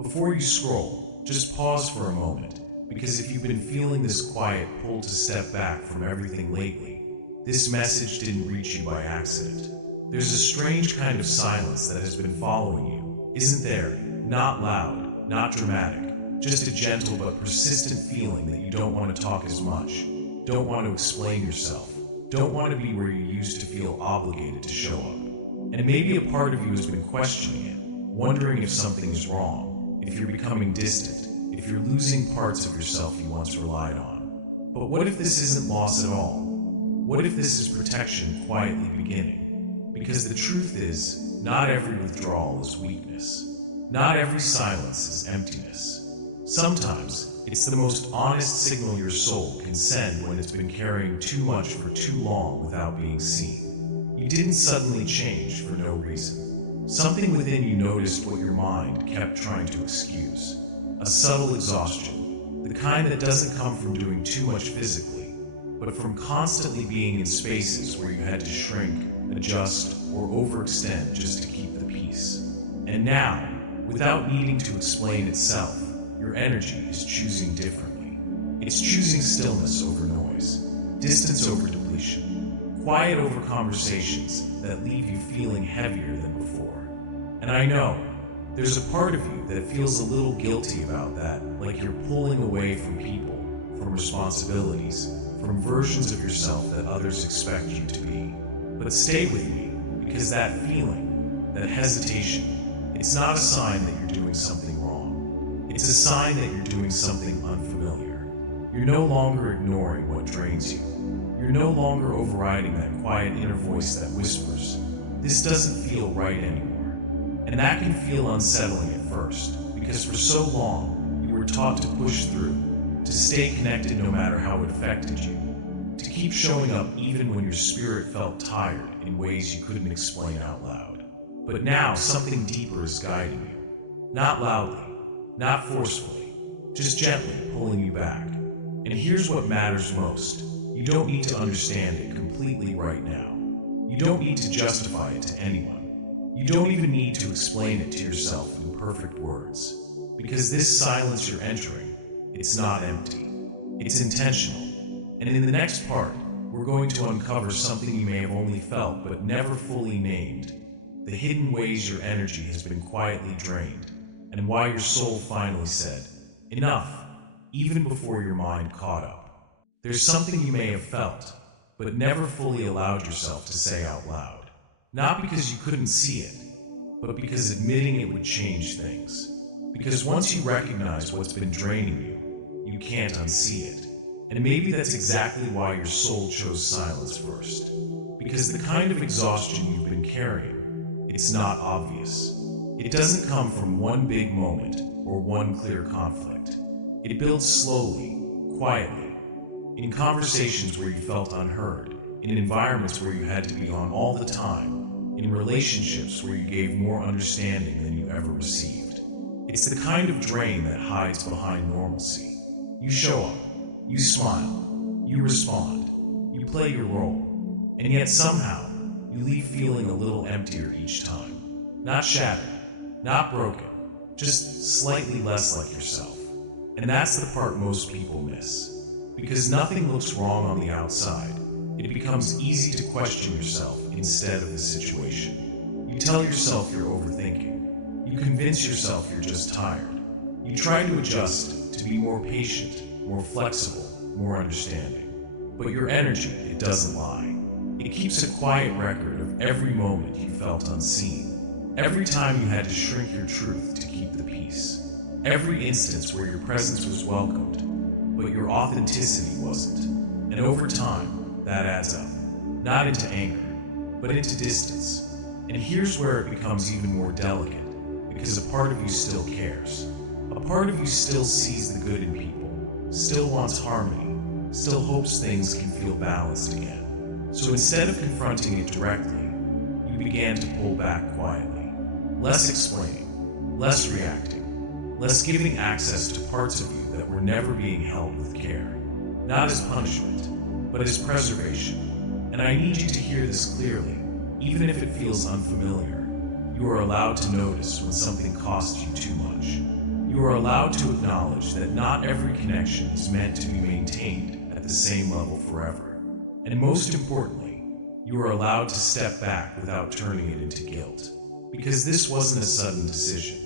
Before you scroll, just pause for a moment, because if you've been feeling this quiet pull to step back from everything lately, this message didn't reach you by accident. There's a strange kind of silence that has been following you, isn't there? Not loud, not dramatic, just a gentle but persistent feeling that you don't want to talk as much, don't want to explain yourself, don't want to be where you used to feel obligated to show up. And maybe a part of you has been questioning it, wondering if something is wrong, if you're becoming distant, if you're losing parts of yourself you once relied on. But what if this isn't loss at all? What if this is protection quietly beginning? Because the truth is, not every withdrawal is weakness. Not every silence is emptiness. Sometimes, it's the most honest signal your soul can send when it's been carrying too much for too long without being seen. You didn't suddenly change for no reason. Something within you noticed what your mind kept trying to excuse. A subtle exhaustion, the kind that doesn't come from doing too much physically, but from constantly being in spaces where you had to shrink, adjust, or overextend just to keep the peace. And now, without needing to explain itself, your energy is choosing differently. It's choosing stillness over noise, distance over depletion, quiet over conversations that leave you feeling heavier than before. And I know, there's a part of you that feels a little guilty about that, like you're pulling away from people, from responsibilities, from versions of yourself that others expect you to be. But stay with me, because that feeling, that hesitation, it's not a sign that you're doing something wrong. It's a sign that you're doing something unfamiliar. You're no longer ignoring what drains you. You're no longer overriding that quiet inner voice that whispers, "This doesn't feel right anymore." And that can feel unsettling at first, because for so long, you were taught to push through, to stay connected no matter how it affected you, to keep showing up even when your spirit felt tired in ways you couldn't explain out loud. But now something deeper is guiding you. Not loudly, not forcefully, just gently pulling you back. And here's what matters most. You don't need to understand it completely right now. You don't need to justify it to anyone. You don't even need to explain it to yourself in perfect words. Because this silence you're entering, it's not empty. It's intentional. And in the next part, we're going to uncover something you may have only felt but never fully named. The hidden ways your energy has been quietly drained, and why your soul finally said, "Enough," even before your mind caught up. There's something you may have felt, but never fully allowed yourself to say out loud. Not because you couldn't see it, but because admitting it would change things. Because once you recognize what's been draining you, you can't unsee it. And maybe that's exactly why your soul chose silence first. Because the kind of exhaustion you've been carrying, it's not obvious. It doesn't come from one big moment or one clear conflict. It builds slowly, quietly, in conversations where you felt unheard, in environments where you had to be on all the time, in relationships where you gave more understanding than you ever received. It's the kind of drain that hides behind normalcy. You show up, you smile, you respond, you play your role, and yet somehow, you leave feeling a little emptier each time. Not shattered, not broken, just slightly less like yourself. And that's the part most people miss. Because nothing looks wrong on the outside, it becomes easy to question yourself instead of the situation. You tell yourself you're overthinking. You convince yourself you're just tired. You try to adjust to be more patient, more flexible, more understanding. But your energy, it doesn't lie. It keeps a quiet record of every moment you felt unseen. Every time you had to shrink your truth to keep the peace. Every instance where your presence was welcomed, but your authenticity wasn't. And over time, that adds up. Not into anger, but into distance. And here's where it becomes even more delicate, because a part of you still cares. A part of you still sees the good in people, still wants harmony, still hopes things can feel balanced again. So instead of confronting it directly, you began to pull back quietly. Less explaining, less reacting, less giving access to parts of you that were never being held with care. Not as punishment, but as preservation. And I need you to hear this clearly, even if it feels unfamiliar. You are allowed to notice when something costs you too much. you are allowed to acknowledge that not every connection is meant to be maintained at the same level forever. And most importantly, you are allowed to step back without turning it into guilt. Because this wasn't a sudden decision.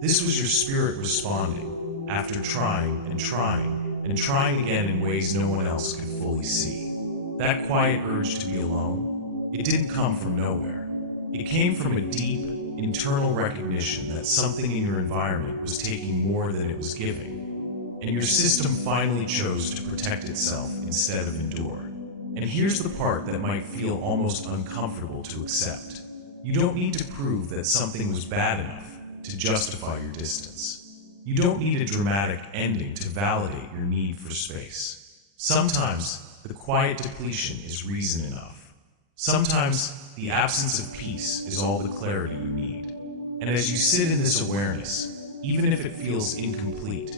This was your spirit responding after trying and trying and trying again in ways no one else could fully see. That quiet urge to be alone, it didn't come from nowhere. It came from a deep, internal recognition that something in your environment was taking more than it was giving, and your system finally chose to protect itself instead of endure. And here's the part that might feel almost uncomfortable to accept. You don't need to prove that something was bad enough to justify your distance. You don't need a dramatic ending to validate your need for space. Sometimes the quiet depletion is reason enough. Sometimes the absence of peace is all the clarity you need. And as you sit in this awareness, even if it feels incomplete,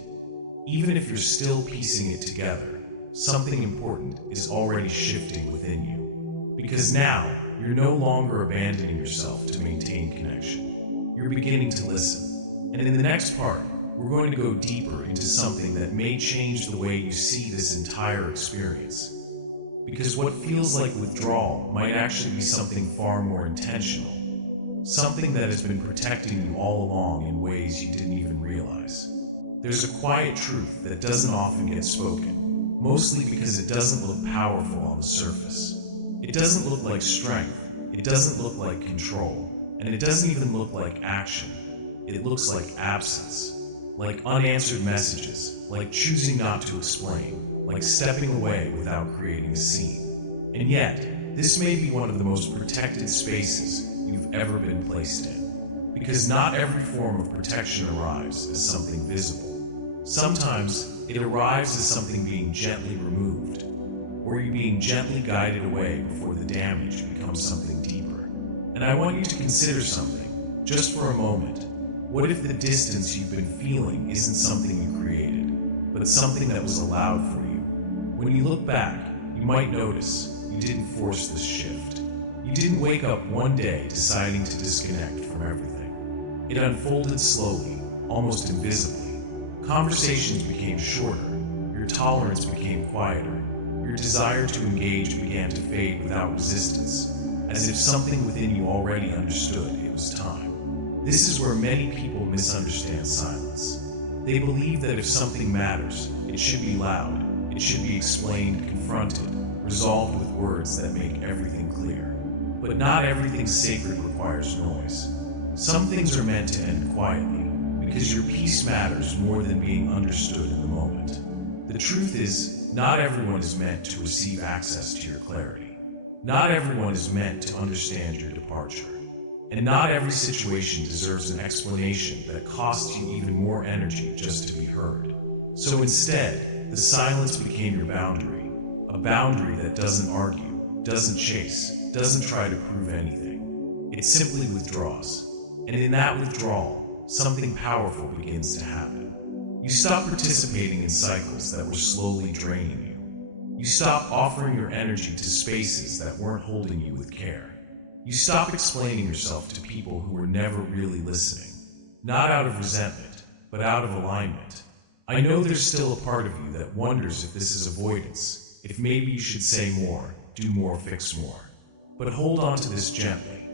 even if you're still piecing it together, something important is already shifting within you. Because now, you're no longer abandoning yourself to maintain connection. You're beginning to listen. And in the next part, we're going to go deeper into something that may change the way you see this entire experience. Because what feels like withdrawal might actually be something far more intentional. Something that has been protecting you all along in ways you didn't even realize. There's a quiet truth that doesn't often get spoken, mostly because it doesn't look powerful on the surface. It doesn't look like strength, it doesn't look like control, and it doesn't even look like action. It looks like absence, like unanswered messages, like choosing not to explain, like stepping away without creating a scene. And yet, this may be one of the most protected spaces you've ever been placed in. Because not every form of protection arrives as something visible. Sometimes it arrives as something being gently removed, or you being gently guided away before the damage becomes something deeper. And I want you to consider something, just for a moment. What if the distance you've been feeling isn't something you created, but something that was allowed for you? When you look back, you might notice you didn't force this shift. You didn't wake up one day deciding to disconnect from everything. It unfolded slowly, almost invisibly. Conversations became shorter, your tolerance became quieter, your desire to engage began to fade without resistance, as if something within you already understood it was time. This is where many people misunderstand silence. They believe that if something matters, it should be loud, it should be explained, confronted, resolved with words that make everything clear. But not everything sacred requires noise. Some things are meant to end quietly, because your peace matters more than being understood in the moment. The truth is, not everyone is meant to receive access to your clarity. Not everyone is meant to understand your departure. And not every situation deserves an explanation that costs you even more energy just to be heard. So instead, the silence became your boundary. A boundary that doesn't argue, doesn't chase, doesn't try to prove anything. It simply withdraws. And in that withdrawal, something powerful begins to happen. You stop participating in cycles that were slowly draining you. You stop offering your energy to spaces that weren't holding you with care. You stop explaining yourself to people who were never really listening. Not out of resentment, but out of alignment. I know there's still a part of you that wonders if this is avoidance, if maybe you should say more, do more, fix more. But hold on to this gently.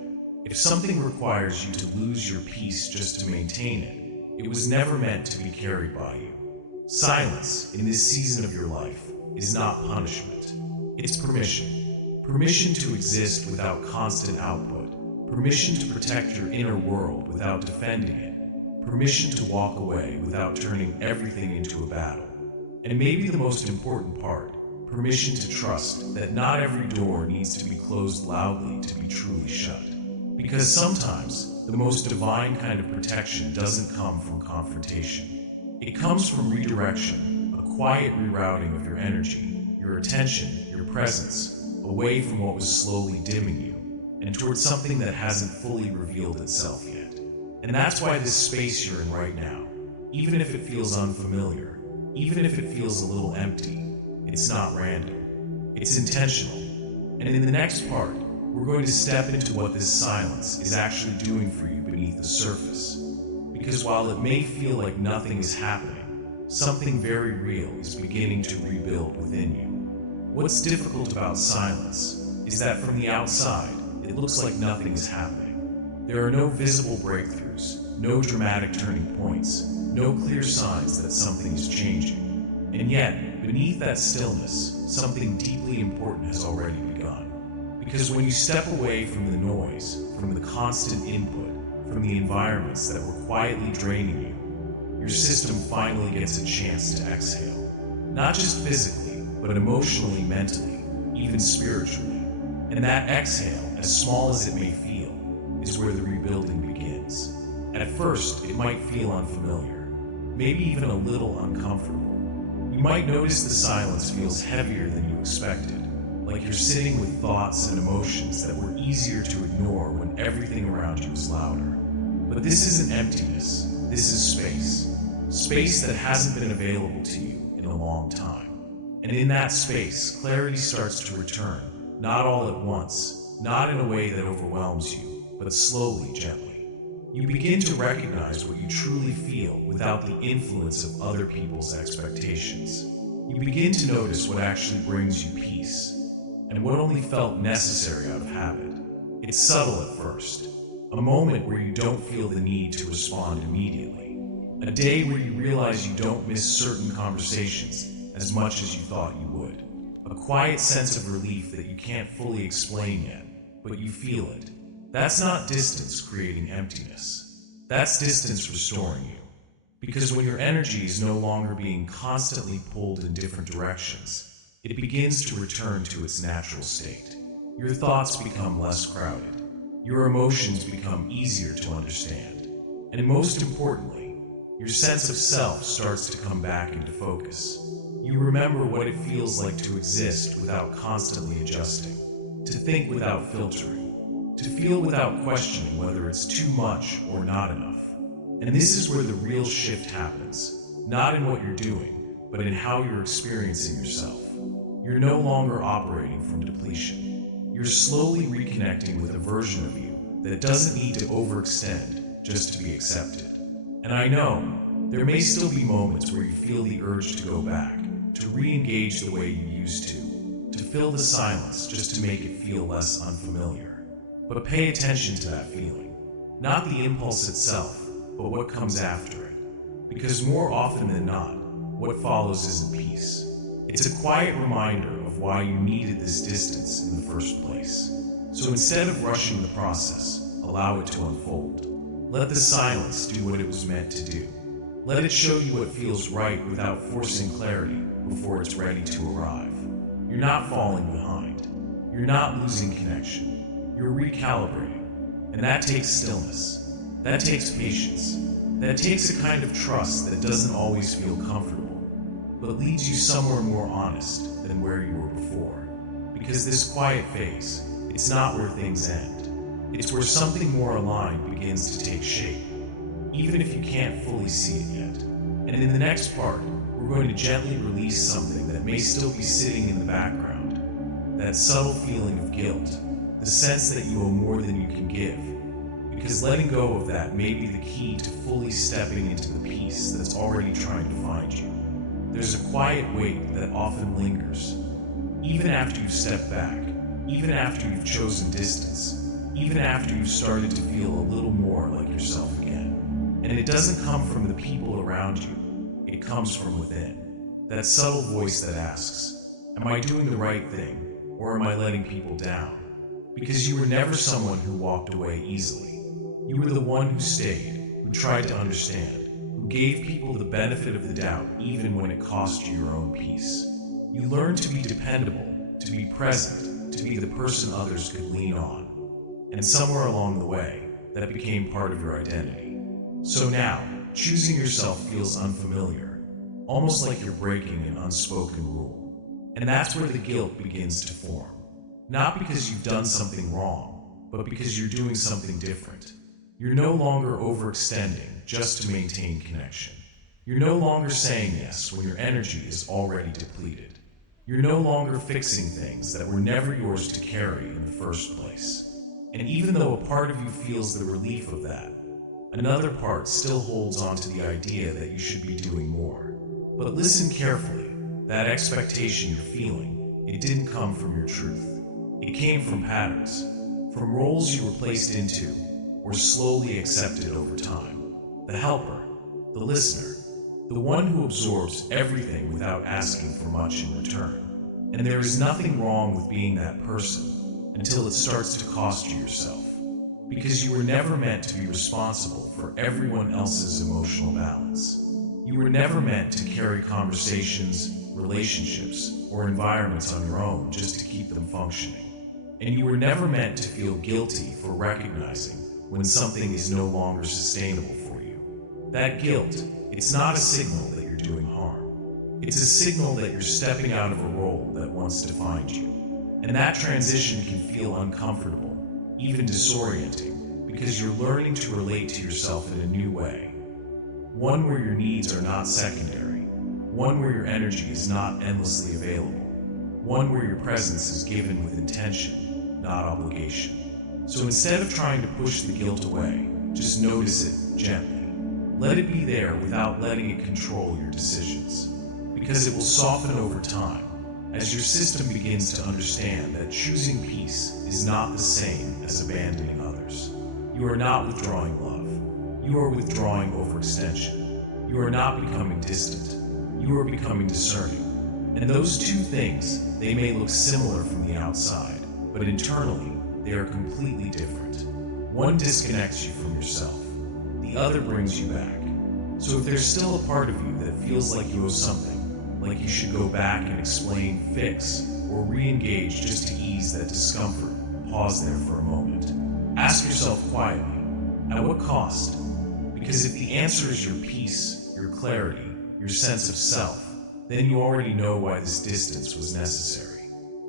If something requires you to lose your peace just to maintain it, it was never meant to be carried by you. Silence, in this season of your life, is not punishment. It's permission. Permission to exist without constant output. Permission to protect your inner world without defending it. Permission to walk away without turning everything into a battle. And maybe the most important part, permission to trust that not every door needs to be closed loudly to be truly shut. Because sometimes, the most divine kind of protection doesn't come from confrontation. It comes from redirection, a quiet rerouting of your energy, your attention, your presence, away from what was slowly dimming you, and towards something that hasn't fully revealed itself yet. And that's why this space you're in right now, even if it feels unfamiliar, even if it feels a little empty, it's not random. It's intentional. And in the next part, we're going to step into what this silence is actually doing for you beneath the surface. Because while it may feel like nothing is happening, something very real is beginning to rebuild within you. What's difficult about silence is that from the outside, it looks like nothing is happening. There are no visible breakthroughs, no dramatic turning points, no clear signs that something is changing. And yet, beneath that stillness, something deeply important has already begun. Because when you step away from the noise, from the constant input, from the environments that were quietly draining you, your system finally gets a chance to exhale. Not just physically, but emotionally, mentally, even spiritually. And that exhale, as small as it may feel, is where the rebuilding begins. At first, it might feel unfamiliar, maybe even a little uncomfortable. You might notice the silence feels heavier than you expected, like you're sitting with thoughts and emotions that were easier to ignore when everything around you is louder. But this isn't emptiness, this is space. Space that hasn't been available to you in a long time. And in that space, clarity starts to return, not all at once, not in a way that overwhelms you, but slowly, gently. You begin to recognize what you truly feel without the influence of other people's expectations. You begin to notice what actually brings you peace, and what only felt necessary out of habit. It's subtle at first, a moment where you don't feel the need to respond immediately. A day where you realize you don't miss certain conversations as much as you thought you would. A quiet sense of relief that you can't fully explain yet, but you feel it. That's not distance creating emptiness. That's distance restoring you. Because when your energy is no longer being constantly pulled in different directions, it begins to return to its natural state. Your thoughts become less crowded. Your emotions become easier to understand. And most importantly, your sense of self starts to come back into focus. You remember what it feels like to exist without constantly adjusting, to think without filtering, to feel without questioning whether it's too much or not enough. And this is where the real shift happens, not in what you're doing, but in how you're experiencing yourself. You're no longer operating from depletion. You're slowly reconnecting with a version of you that doesn't need to overextend just to be accepted. And I know, there may still be moments where you feel the urge to go back, to re-engage the way you used to fill the silence just to make it feel less unfamiliar. But pay attention to that feeling. Not the impulse itself, but what comes after it. Because more often than not, what follows isn't peace. It's a quiet reminder of why you needed this distance in the first place. So instead of rushing the process, allow it to unfold. Let the silence do what it was meant to do. Let it show you what feels right without forcing clarity before it's ready to arrive. You're not falling behind. You're not losing connection. You're recalibrating. And that takes stillness. That takes patience. That takes a kind of trust that doesn't always feel comfortable, but leads you somewhere more honest than where you were before. Because this quiet phase, it's not where things end. It's where something more aligned begins to take shape, even if you can't fully see it yet. And in the next part, we're going to gently release something that may still be sitting in the background. That subtle feeling of guilt, the sense that you owe more than you can give. Because letting go of that may be the key to fully stepping into the peace that's already trying to find you. There's a quiet weight that often lingers, even after you've stepped back, even after you've chosen distance, even after you've started to feel a little more like yourself again. And it doesn't come from the people around you, it comes from within. That subtle voice that asks, am I doing the right thing, or am I letting people down? Because you were never someone who walked away easily. You were the one who stayed, who tried to understand, who gave people the benefit of the doubt even when it cost you your own peace. You learned to be dependable, to be present, to be the person others could lean on. And somewhere along the way, that became part of your identity. So now, choosing yourself feels unfamiliar, almost like you're breaking an unspoken rule. And that's where the guilt begins to form. Not because you've done something wrong, but because you're doing something different. You're no longer overextending just to maintain connection. You're no longer saying yes when your energy is already depleted. You're no longer fixing things that were never yours to carry in the first place. And even though a part of you feels the relief of that, Another part still holds on to the idea that you should be doing more. But listen carefully. That expectation you're feeling, it didn't come from your truth. It came from patterns, from roles you were placed into or slowly accepted over time. The helper, the listener, the one who absorbs everything without asking for much in return. And there is nothing wrong with being that person until it starts to cost you yourself. Because you were never meant to be responsible for everyone else's emotional balance. You were never meant to carry conversations, relationships, or environments on your own just to keep them functioning. And you were never meant to feel guilty for recognizing when something is no longer sustainable for you. That guilt, it's not a signal that you're doing harm. It's a signal that you're stepping out of a role that once defined you. And that transition can feel uncomfortable, even disorienting, because you're learning to relate to yourself in a new way. One where your needs are not secondary. One where your energy is not endlessly available. One where your presence is given with intention, not obligation. So instead of trying to push the guilt away, just notice it gently. Let it be there without letting it control your decisions. Because it will soften over time, as your system begins to understand that choosing peace is not the same as abandoning others. You are not withdrawing love. You are withdrawing overextension. You are not becoming distant. You are becoming discerning. And those two things, they may look similar from the outside, but internally, they are completely different. One disconnects you from yourself. The other brings you back. So if there's still a part of you that feels like you owe something, like you should go back and explain, fix, or re-engage just to ease that discomfort, pause there for a moment. Ask yourself quietly, at what cost? Because if the answer is your peace, your clarity, your sense of self, then you already know why this distance was necessary.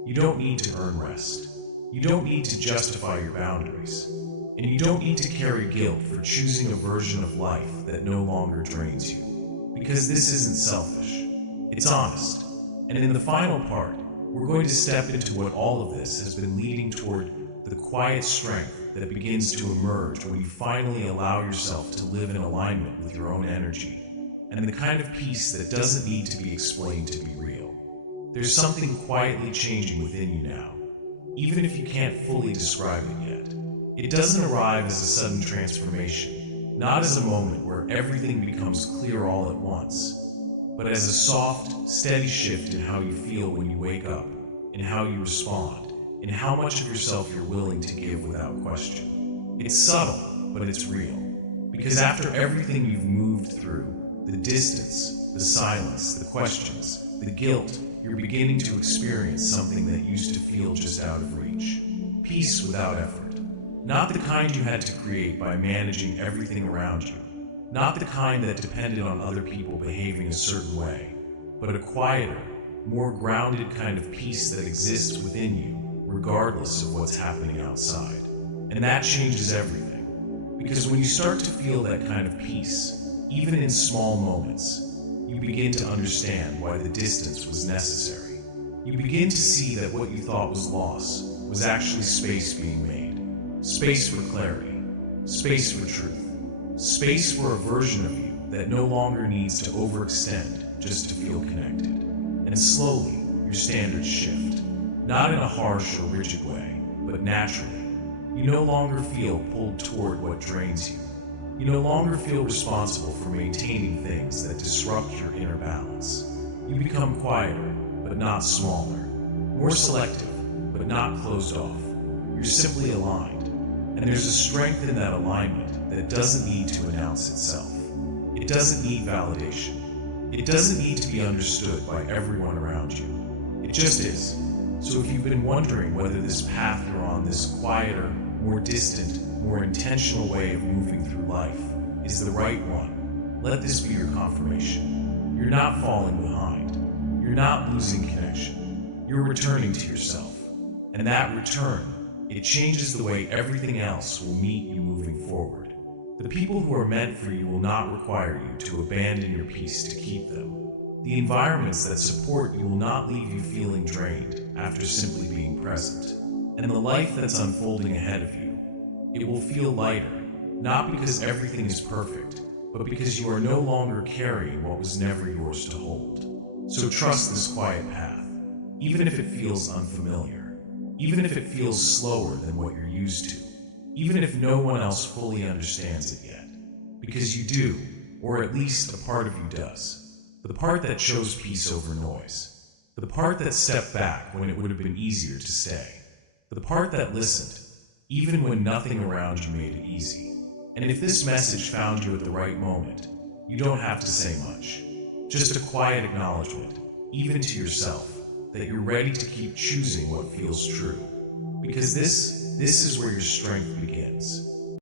You don't need to earn rest. You don't need to justify your boundaries. And you don't need to carry guilt for choosing a version of life that no longer drains you. Because this isn't selfish. It's honest. And in the final part, we're going to step into what all of this has been leading toward, the quiet strength that begins to emerge when you finally allow yourself to live in alignment with your own energy, and the kind of peace that doesn't need to be explained to be real. There's something quietly changing within you now, even if you can't fully describe it yet. It doesn't arrive as a sudden transformation, not as a moment where everything becomes clear all at once, but as a soft, steady shift in how you feel when you wake up, in how you respond, in how much of yourself you're willing to give without question. It's subtle, but it's real. Because after everything you've moved through, the distance, the silence, the questions, the guilt, you're beginning to experience something that used to feel just out of reach. Peace without effort. Not the kind you had to create by managing everything around you. Not the kind that depended on other people behaving a certain way, but a quieter, more grounded kind of peace that exists within you, regardless of what's happening outside. And that changes everything. Because when you start to feel that kind of peace, even in small moments, you begin to understand why the distance was necessary. You begin to see that what you thought was loss was actually space being made. Space for clarity. Space for truth. Space for a version of you that no longer needs to overextend just to feel connected. And slowly, your standards shift. Not in a harsh or rigid way, but naturally. You no longer feel pulled toward what drains you. You no longer feel responsible for maintaining things that disrupt your inner balance. You become quieter, but not smaller. More selective, but not closed off. You're simply aligned. And there's a strength in that alignment that doesn't need to announce itself. It doesn't need validation. It doesn't need to be understood by everyone around you. It just is. So if you've been wondering whether this path you're on, this quieter, more distant, more intentional way of moving through life, is the right one, let this be your confirmation. You're not falling behind. You're not losing connection. You're returning to yourself. And that return, it changes the way everything else will meet you moving forward. The people who are meant for you will not require you to abandon your peace to keep them. The environments that support you will not leave you feeling drained after simply being present. And the life that's unfolding ahead of you, it will feel lighter, not because everything is perfect, but because you are no longer carrying what was never yours to hold. So trust this quiet path, even if it feels unfamiliar, even if it feels slower than what you're used to, even if no one else fully understands it yet. Because you do, or at least a part of you does. The part that chose peace over noise. The part that stepped back when it would have been easier to stay. The part that listened, even when nothing around you made it easy. And if this message found you at the right moment, you don't have to say much. Just a quiet acknowledgement, even to yourself, that you're ready to keep choosing what feels true. Because this is where your strength begins.